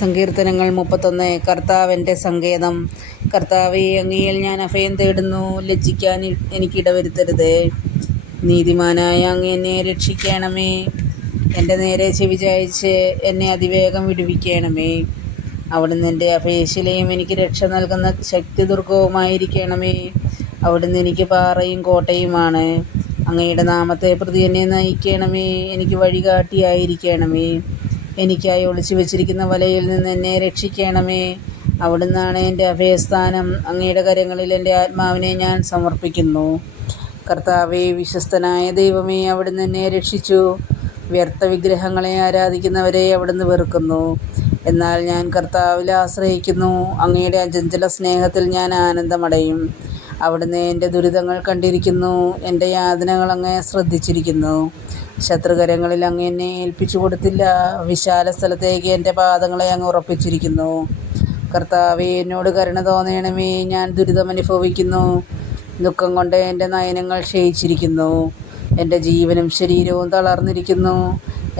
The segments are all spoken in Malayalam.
സങ്കീർത്തനങ്ങൾ 31. കർത്താവെൻ്റെ സങ്കേതം. കർത്താവേ, അങ്ങയിൽ ഞാൻ അഭയം തേടുന്നു. ലജ്ജിക്കാൻ എനിക്കിടവരുത്തരുതേ. നീതിമാനായ അങ്ങ് എന്നെ രക്ഷിക്കണമേ. എൻ്റെ നേരെ ചെവി ചായിച്ച് എന്നെ അതിവേഗം വിടുവിക്കണമേ. അവിടുന്ന് എൻ്റെ അഭയശിലയും എനിക്ക് രക്ഷ നൽകുന്ന ശക്തിദുർഗവുമായിരിക്കണമേ. അവിടുന്ന് എനിക്ക് പാറയും കോട്ടയുമാണ്. അങ്ങയുടെ നാമത്തെ പ്രതി എന്നെ നയിക്കണമേ. എനിക്ക് വഴികാട്ടിയായിരിക്കണമേ. എനിക്കായി ഒളിച്ചു വച്ചിരിക്കുന്ന വലയിൽ നിന്ന് എന്നെ രക്ഷിക്കണമേ. അവിടുന്നാണ് എൻ്റെ അഭയസ്ഥാനം. അങ്ങയുടെ കരങ്ങളിൽ എൻ്റെ ആത്മാവിനെ ഞാൻ സമർപ്പിക്കുന്നു. കർത്താവേ, വിശ്വസ്തനായ ദൈവമേ, അവിടുന്ന് എന്നെ രക്ഷിച്ചു. വ്യർത്ഥ വിഗ്രഹങ്ങളെ ആരാധിക്കുന്നവരെ അവിടുന്ന് വെറുക്കുന്നു. എന്നാൽ ഞാൻ കർത്താവിൽ ആശ്രയിക്കുന്നു. അങ്ങയുടെ അചഞ്ചല സ്നേഹത്തിൽ ഞാൻ ആനന്ദമടയും. അവിടുന്ന് എൻ്റെ ദുരിതങ്ങൾ കണ്ടിരിക്കുന്നു. എൻ്റെ യാതനകൾ അങ്ങ് ശ്രദ്ധിച്ചിരിക്കുന്നു. ശത്രുകരങ്ങളിൽ അങ്ങ് എന്നെ ഏൽപ്പിച്ചു കൊടുത്തില്ല. വിശാല സ്ഥലത്തേക്ക് എൻ്റെ പാദങ്ങളെ അങ്ങ് ഉറപ്പിച്ചിരിക്കുന്നു. കർത്താവേ, എന്നോട് കരുണ തോന്നണമേ. ഞാൻ ദുരിതമനുഭവിക്കുന്നു. ദുഃഖം കൊണ്ട് എൻ്റെ നയനങ്ങൾ ക്ഷയിച്ചിരിക്കുന്നു. എൻ്റെ ജീവനും ശരീരവും തളർന്നിരിക്കുന്നു.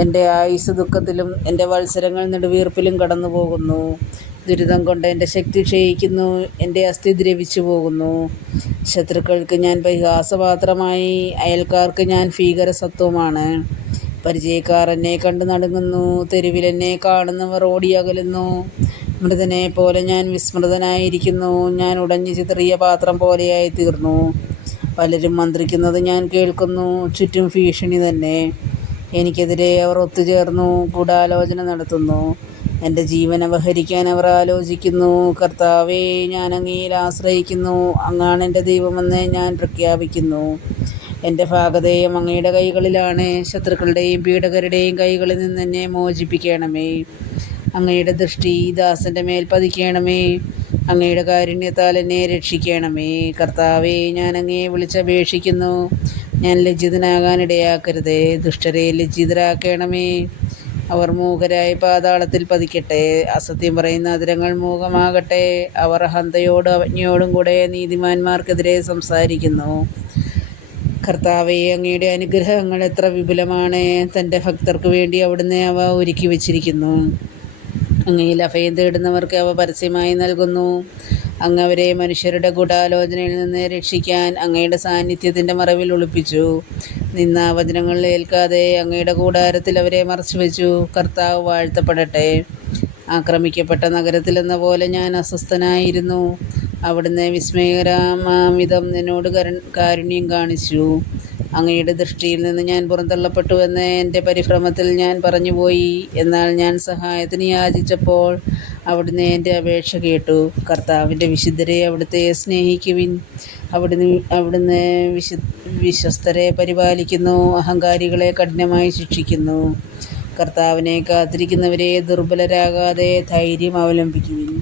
എൻ്റെ ആയുസ് ദുഃഖത്തിലും എൻ്റെ വത്സരങ്ങൾ നെടുവീർപ്പിലും കടന്നു പോകുന്നു. ദുരിതം കൊണ്ട് എൻ്റെ ശക്തി ക്ഷയിക്കുന്നു. എൻ്റെ അസ്ഥി ദ്രവിച്ചു പോകുന്നു. ശത്രുക്കൾക്ക് ഞാൻ പരിഹാസപാത്രമായി. അയൽക്കാർക്ക് ഞാൻ ഭീകരസത്വമാണ്. പരിചയക്കാർ എന്നെ കണ്ടു നടുങ്ങുന്നു. തെരുവിൽ എന്നെ കാണുന്നവർ ഓടിയകലുന്നു. മൃതനെ പോലെ ഞാൻ വിസ്മൃതനായിരിക്കുന്നു. ഞാൻ ഉടഞ്ഞു ചിതറിയ പാത്രം പോലെയായി തീർന്നു. പലരും മന്ത്രിക്കുന്നത് ഞാൻ കേൾക്കുന്നു. ചുറ്റും ഭീഷണി തന്നെ. എനിക്കെതിരെ അവർ ഒത്തുചേർന്നു ഗൂഢാലോചന നടത്തുന്നു. എൻ്റെ ജീവൻ അപഹരിക്കാൻ അവർ ആലോചിക്കുന്നു. കർത്താവേ, ഞാൻ അങ്ങയിൽ ആശ്രയിക്കുന്നു. അങ്ങാണ് എൻ്റെ ദൈവമെന്ന് ഞാൻ പ്രഖ്യാപിക്കുന്നു. എൻ്റെ ഭാഗധേയം അങ്ങയുടെ കൈകളിലാണ്. ശത്രുക്കളുടെയും പീഡകരുടെയും കൈകളിൽ നിന്ന് എന്നെ മോചിപ്പിക്കണമേ. അങ്ങയുടെ ദൃഷ്ടി ദാസൻ്റെ മേൽ പതിക്കണമേ. അങ്ങയുടെ കാരുണ്യത്താൽ എന്നെ രക്ഷിക്കണമേ. കർത്താവേ, ഞാൻ അങ്ങയെ വിളിച്ചപേക്ഷിക്കുന്നു. ഞാൻ ലജ്ജിതനാകാനിടയാക്കരുതേ. ദുഷ്ടരെ ലജ്ജിതരാക്കണമേ. അവർ മൂകരായി പാതാളത്തിൽ പതിക്കട്ടെ. അസത്യം പറയുന്ന അതിരങ്ങൾ മൂകമാകട്ടെ. അവർ അഹന്തയോടും അവജ്ഞയോടും കൂടെ നീതിമാന്മാർക്കെതിരെ സംസാരിക്കുന്നു. കർത്താവേ, അങ്ങയുടെ അനുഗ്രഹങ്ങൾ എത്ര വിപുലമാണ്. തൻ്റെ ഭക്തർക്ക് വേണ്ടി അവിടുന്ന് അവ ഒരുക്കി വച്ചിരിക്കുന്നു. അങ്ങയിൽ അഭയം തേടുന്നവർക്ക് അവ പരസ്യമായി നൽകുന്നു. അങ്ങ് അവരെ മനുഷ്യരുടെ ഗൂഢാലോചനയിൽ നിന്ന് രക്ഷിക്കാൻ അങ്ങയുടെ സാന്നിധ്യത്തിൻ്റെ മറവിൽ ഒളിപ്പിച്ചു. നിന്ദാവചനങ്ങൾ ഏൽക്കാതെ അങ്ങയുടെ കൂടാരത്തിൽ അവരെ മറച്ചുവെച്ചു. കർത്താവ് വാഴ്ത്തപ്പെടട്ടെ. ആക്രമിക്കപ്പെട്ട നഗരത്തിലെന്ന പോലെ ഞാൻ അസ്വസ്ഥനായിരുന്നു. അവിടുന്ന് വിസ്മയകരമാമിതം എന്നോട് കാരുണ്യം കാണിച്ചു. അങ്ങയുടെ ദൃഷ്ടിയിൽ നിന്ന് ഞാൻ പുറന്തള്ളപ്പെട്ടുവെന്ന് എൻ്റെ പരിഭ്രമത്തിൽ ഞാൻ പറഞ്ഞുപോയി. എന്നാൽ ഞാൻ സഹായത്തിന് യാചിച്ചപ്പോൾ അവിടുന്ന് എൻ്റെ അപേക്ഷ കേട്ടു. കർത്താവിൻ്റെ വിശുദ്ധരെ അവിടുത്തെ സ്നേഹിക്കുവിൻ. അവിടുന്ന് വിശ്വസ്തരെ പരിപാലിക്കുന്നു. അഹങ്കാരികളെ കഠിനമായി ശിക്ഷിക്കുന്നു. കർത്താവിനെ കാത്തിരിക്കുന്നവരെ ദുർബലരാകാതെ ധൈര്യം അവലംബിക്കുവിൻ.